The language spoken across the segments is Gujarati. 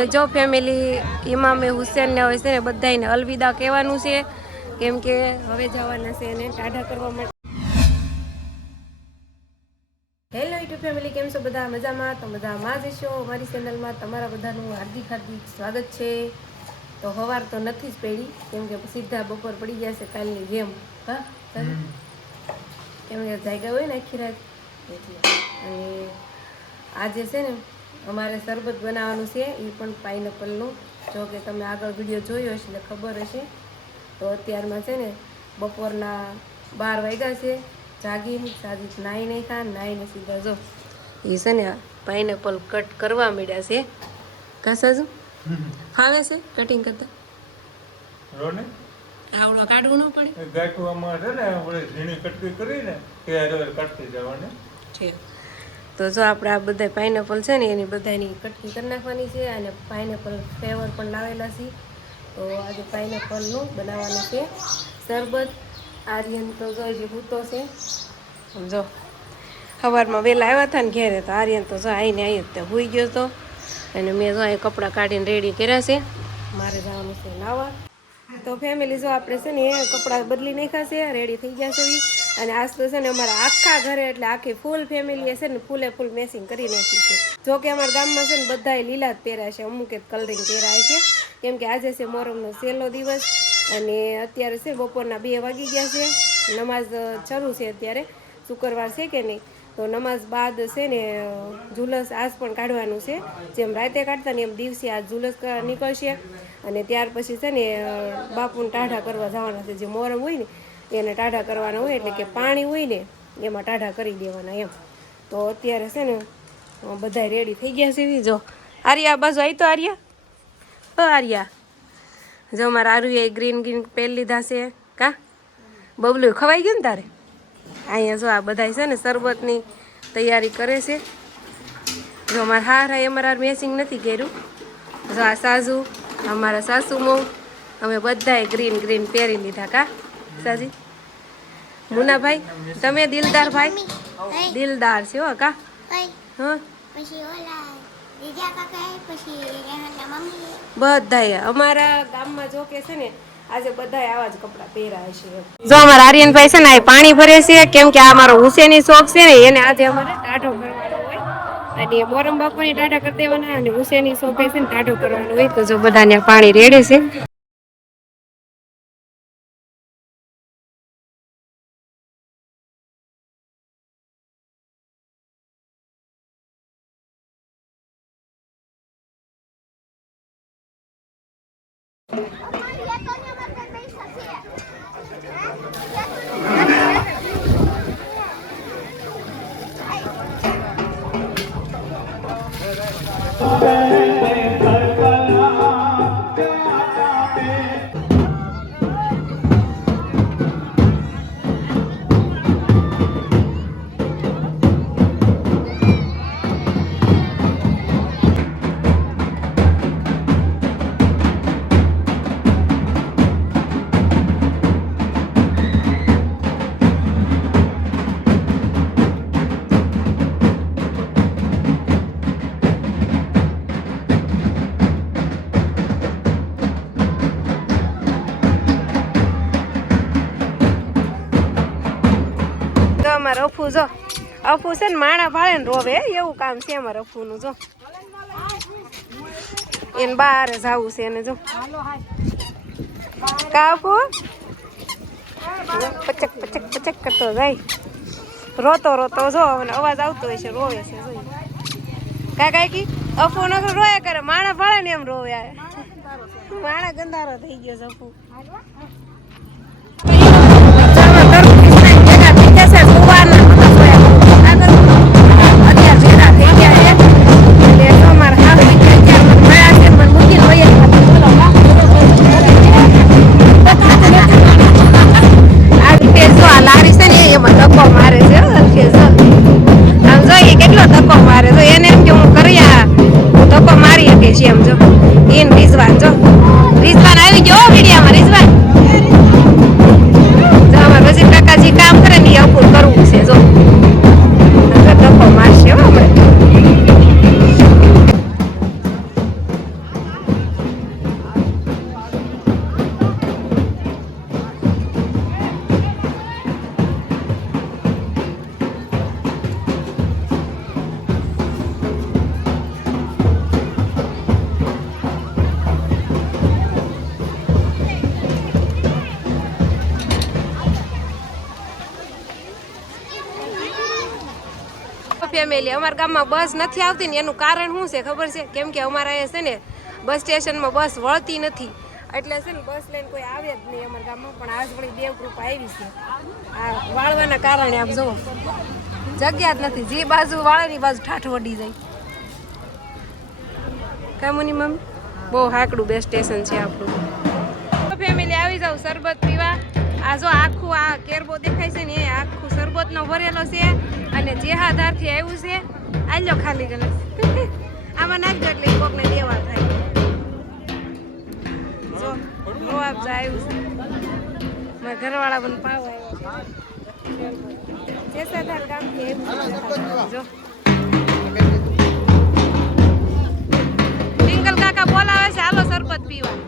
હવે જો ફેમિલી ઇમામે હુસેનને હવે છે ને બધાને અલવિદા કહેવાનું છે, કેમ કે હવે જવાના છે એને ટાઢા કરવા માટે. હેલો યુટ્યુબ ફેમિલી, કેમ છો બધા? મજામાં? તો મજામાં જ છો. અમારી ચેનલમાં તમારા બધાનું હાર્દિક સ્વાગત છે. તો સવાર તો નથી જ પડી, કેમ કે સીધા બપોર પડી ગયા છે કાલની જેમ. હા, કેમ કે જાગ્યા હોય ને આખી રાત એટલે. અને આજે છે ને અમારે શરબત બનાવવાનું છે, એ પણ પાઇનેપલનું. જો કે તમે આગળ વિડીયો જોયો હશે એટલે ખબર હશે. તો અત્યારમાં છે ને બપોરના 12 વાગ્યા છે. જાગીને સાજી નાઈને સીધા જો એ છે ને પાઇનેપલ કટ કરવા માંડ્યા છે. કા સાજુ ફાવે છે કટિંગ કરતા? રોને આવડો કાઢવું ન પડે, ગાંઠવામાં છે ને આપણે ઝીણી કટકી કરીને ત્યારે કાઢતી જવાની છે. તો જો આપણે આ બધા પાઇનેપલ છે ને એની બધાની કટકી કરી નાખવાની છે. અને પાઇનેપલ ફ્લેવર પણ લાવેલા છે. તો આજે પાઇનેપલનું બનાવવાનું છે શરબત. આર્યન તો જો જે હૂતો છે. જો સવારમાં વહેલા આવ્યા હતા ને ઘેરે, તો આર્યન તો જો આવીને આવી જ હોઈ ગયો હતો. અને મેં જો અહીં કપડાં કાઢીને રેડી કર્યા છે. મારે જવાનું છે નાવા. તો ફેમિલી જો આપણે છે ને એ કપડાં બદલી નાખ્યા છે, રેડી થઈ ગયા છે. અને આજ તો છે ને અમારા આખા ઘરે એટલે આખી ફૂલ ફેમિલીએ છે ને ફૂલે ફૂલ મેચિંગ કરી નાખી છે. જો કે અમારા ગામમાં છે ને બધાએ લીલા જ પહેર્યા છે, અમુક જ કલરિંગ પહેરાય છે, કેમ કે આજે છે મોહરમનો છેલ્લો દિવસ. અને અત્યારે છે બપોરના 2 વાગી ગયા છે. નમાઝ શરૂ છે અત્યારે, શુક્રવાર છે કે નહીં. તો નમાઝ બાદ છે ને ઝુલસ આજ પણ કાઢવાનું છે. જેમ રાતે કાઢતા ને એમ દિવસે આજ ઝુલસ નીકળશે. અને ત્યાર પછી છે ને બાપુને ટાઢા કરવા જવાના છે. જે મોહરમ હોય ને એને ટાઢા કરવાના હોય, એટલે કે પાણી હોય ને એમાં ટાઢા કરી દેવાના એમ. તો અત્યારે છે ને બધા રેડી થઈ ગયા છે. જો આર્યા બાજુ આવી, તો આર્યા જો મારા આરુએ ગ્રીન પહેરી લીધા છે. કા બબલું ખવાઈ ગયું ને તારે? અહીંયા જો આ બધા છે ને શરબતની તૈયારી કરે છે. જો અમારા હાર અમારા મેચિંગ નથી કર્યું. જો આ સાસુ, અમારા સાસુમો, અમે બધાએ ગ્રીન પહેરી લીધા. કા સાજી? મુનાભાઈ તમે દિલદાર ભાઈ? દિલદાર છે હો. કા હા બધાએ અમારા ગામમાં જો કે છે ને આજે બધાએ આવા જ કપડાં પહેરાય છે. જો અમારા આર્યનભાઈ છે ને આ પાણી ભરે છે, કેમ કે આ અમારો હુસેની શોખ છે ને એને આજે અમારે ટાઢો કરવાનો હોય. અને મોરમ બાપુની ટાઢા કરી દેવાના, અને હુસેની શોખે છે ને ટાઢો કરવાનો હોય. તો જો બધાને પાણી રેડે છે. અમારા અફુ જો અફુ છે ને માણા ભાળે ને રોવે, એવું કામ છે અમારા અફુનું. જો એને બહાર જવું છે એને. જો કાપુ પચક પચક પચક કરતો જાય, રોતો જો અવાજ આવતો હોય છે, રોવે છે. કાકી અફુ ન રોયા કરે, માણા ભાળે ને એમ રોવે. માણા ગંધારો થઈ ગયો છે અફુ. કેટલો ધક્કો મારે તો એને એમ કે હું કર્યા હું ધક્કો મારી શકે છે એમ. જો એને રિઝવાન આવી ગયો વિડીયામાં. રિઝવાન ફેમિલી, અમારા ગામમાં બસ નથી આવતી ને એનું કારણ શું છે ખબર છે? કેમ કે અમારા અહીંયા છે ને બસ સ્ટેશનમાં બસ વળતી નથી, એટલે છે ને બસ લઈને કોઈ આવે જ નહીં અમારા ગામમાં. પણ આજ વળી દેવકૃપા આવી છે આ વાળવાના કારણે. આપ જુઓ જગ્યા જ નથી, જે બાજુ વાળે ની બાજુ ઠાઠ વડી જાય. કામુની મમ્મી બહુ હાકડું બેસ્ટ સ્ટેશન છે આપણું. ફેમિલી આવી જાવ શરબત પીવા. આ જો આખું આ કેરબો દેખાય છે ને એ આખું શરબતનો ભરેલો છે અને જેહાધારથી આવ્યું છે. આલ્યો ખાલી ગલસ આમાં નાખજો એટલે કોકને દેવા થાય. જો રોઆબ આવ્યું છે મારા ઘરવાળા પણ પાવ આવ્યો છે. જેસાધાર ગામથી આવ્યું જો ટિંકલ કાકા બોલાવે છે હાલો શરબત પીવા.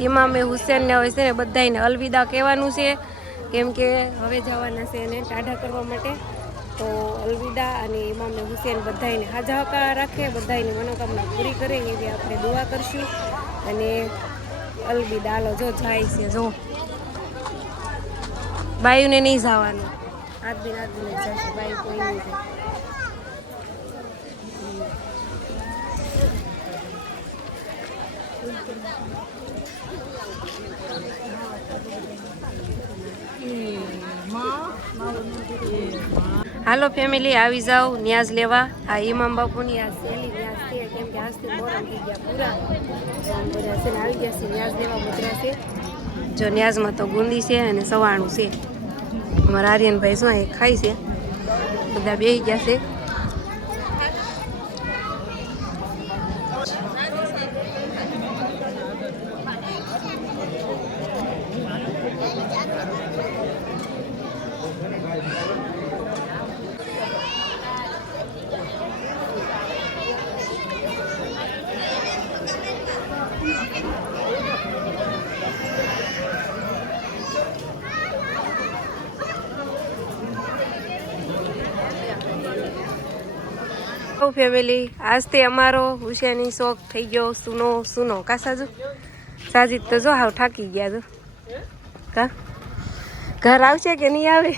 ઇમામે હુસેનને હવે છે ને બધાને અલવિદા કહેવાનું છે, કેમ કે હવે જવાના છે એને ટાઢા કરવા માટે. તો અલવિદા અને ઇમામે હુસેન બધાને હાજાકા રાખે, બધાની મનોકામના પૂરી કરે એવી આપણે દુઆ કરશું. અને અલવિદા હાલો જો જાય છે, જો બાયુને નહીં જવાનું, આદમી જશે, બાયુ કોઈ નહીં જાય. હાલો ફેમિલી આવી જાઓ ન્યાઝ લેવા. આ ઇમામ બાપુની આ સહેલી ન્યાઝ છે, કેમ કે આજથી મોરમ થઈ ગયા પૂરા. બધા છે ને આવી ગયા છે ન્યાઝ લેવા મુદ્રા છે. જો ન્યાઝમાં તો ગુંદી છે અને સવાણું છે. અમારા આર્યનભાઈ શું એ ખાય છે, બધા બેસી ગયા છે. ફેમિલી આજથી અમારો હુશિયાની શોખ થઈ ગયો સુનો કા સાજુ સાજીદ તો જો હાવ થાકી ગયા તો કા ઘર આવશે કે નહીં આવે